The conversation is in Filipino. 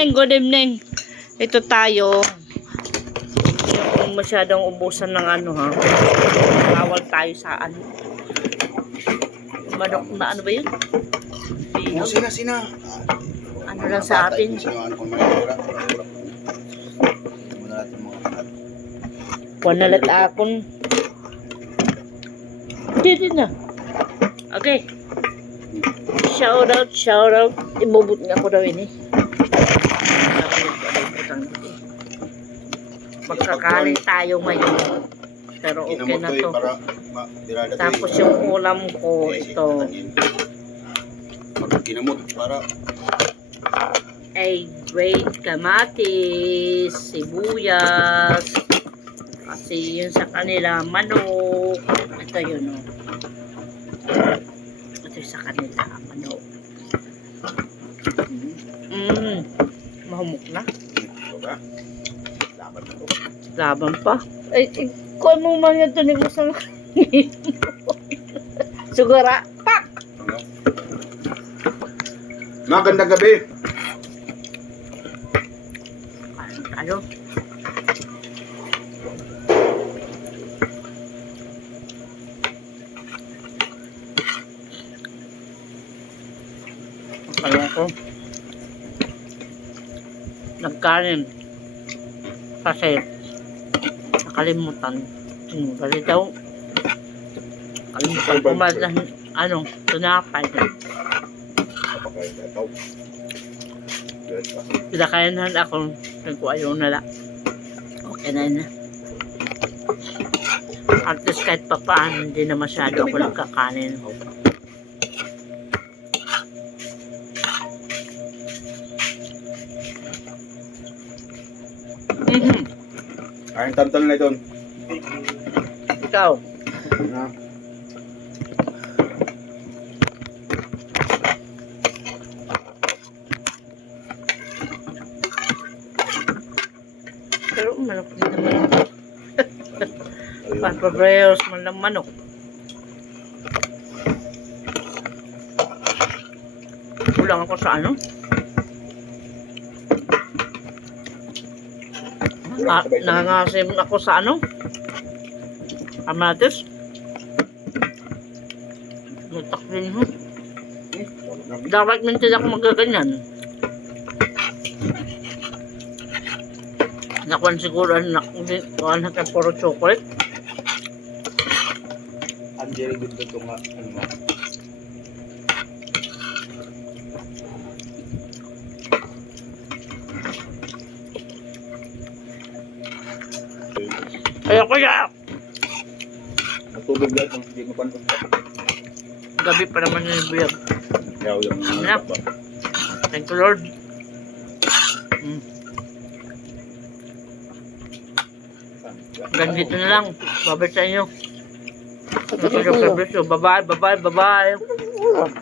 evening, good evening. Ito tayo. Yung masyadong ubusan ng ano ha. Bawal tayo sa ano. Manok na ano ba yun? Oh, sina. Ano lang sa atin. Wanalat akon. Dito na. Okay. Shout out. Ibubut nga ko daw ini. Magkakaling tayo ngayon. Pero okay na to. Tapos yung ulam ko, ito. Kinamot para ay great kamatis, sibuyas. Kasi yun sa kanila, manok. Ito yun, oh. Ito sa kanila, manok. Mahumok na. Laban pa. Ay, kung ano man yan, tunig mo sa sugara. Pak! magandang gabi. Ano? Kaya ko nagkanin kasi nakalimutan kasi daw nakalimutan kumain ano tunapay pinakayanan ako nagkuayaw na lang okay na yun at least kahit pa paano hindi na masyado ako nagkakanin. Ayun tantal na doon. Ikaw Na. pero manok din naman papabreyos man lang manok kulang ako sa ano nangangasim ako sa ano kamatis natak din ho dapat mintin ako magaganyan nakuan siguro nakuan natin puro chocolate Ang very good na ito nga. Ano nga. kaya kuya Natulog lahat ng hindi mapantos pa. gabi pa naman yung buyag Kaya yung Anak. Thank you Lord. Ganito na lang. Babay sa inyo. Bye bye.